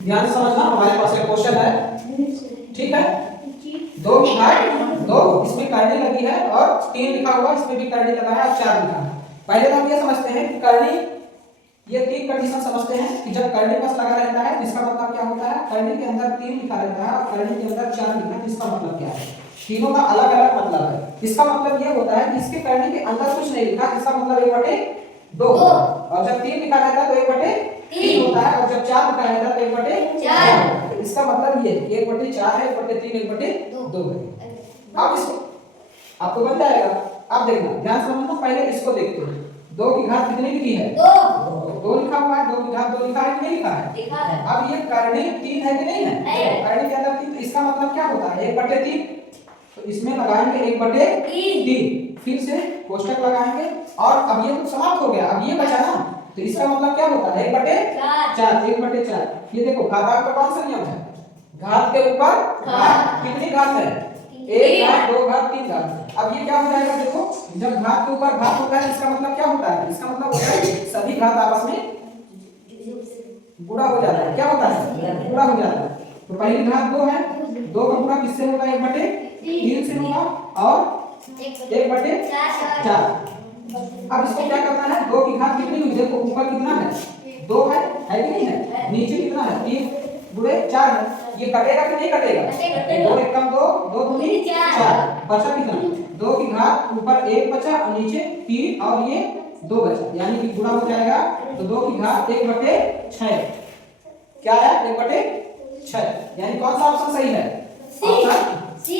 ध्यान से समझना, हमारे पास एक क्वेश्चन है, ठीक है। दो की घात दो, इसमें करनी लगी है और 3 लिखा हुआ, इसमें भी करनी लगा है और 4 लिखा है। पहले तो हम ये समझते हैं कि करनी, ये 3 कंडीशन समझते हैं कि जब करनी बस लगा रहता है इसका मतलब क्या होता है, करनी के अंदर 3 लिखा रहता है और करनी के अंदर 4 लिखा है, इसका मतलब क्या है। तीनों का अलग अलग मतलब है। इसका मतलब ये होता है कि इसके करनी के अंदर कुछ नहीं लिखा, इसका मतलब 1/2 और जब 3 लिखा रहता है तो 1/3 होता है और जब 4 लिखा रहता है तो 1/4। इसका मतलब ये 1/4 है, 1/3, 1/2 है। अब इसको आपको बन जाएगा। अब देखना, ध्यान से समझना, पहले इसको देखते हैं। 2 की घात कितनी लिखी है? 2 लिखा हुआ है। 2 की घात 2 लिखा है कि नहीं लिखा है? अब ये करनी 3 है कि नहीं है? करनी के अंदर 3, तो इसका मतलब क्या होता है 1/3। तो इसमें लगाएंगे 1/3, फिर से कोष्टक लगाएंगे और अब ये तो समाप्त हो गया। अब ये बचा ना, तो इसका मतलब क्या होता है 1/4। 1/4 ये देखो, घातांक का कौन सा नियम है? घात के ऊपर घात। कितनी घात है? 1 घात, 2 घात, 3 घात। अब ये क्या हो जाएगा, देखो जब घात के ऊपर घात होता है इसका मतलब क्या होता है? इसका मतलब होता है सभी घात आपस में गुणा हो जाता है। क्या होता है? गुणा हो जाता है। तो पहली घात 2 है, 2 का गुणा किससे होगा? 1/3 से होगा और 1/4। अब इसको क्या करना है, 2 की घात कितनी हुई? देखो ऊपर कितना है? 2 है कि नहीं है? नीचे कितना है? 3 गुणे 4 है। ये कटेगा कि नहीं कटेगा? 2 एक कम 2, 2 दूनी 4, बचा कितना? 2 की घात ऊपर 1 बचा और नीचे 3 और ये 2 बचा, यानी कि गुणा हो जाएगा। तो 2 की घात 1/6 क्या है? 1/6। यानी कौन सा ऑप्शन सही है? ऑप्शन सी।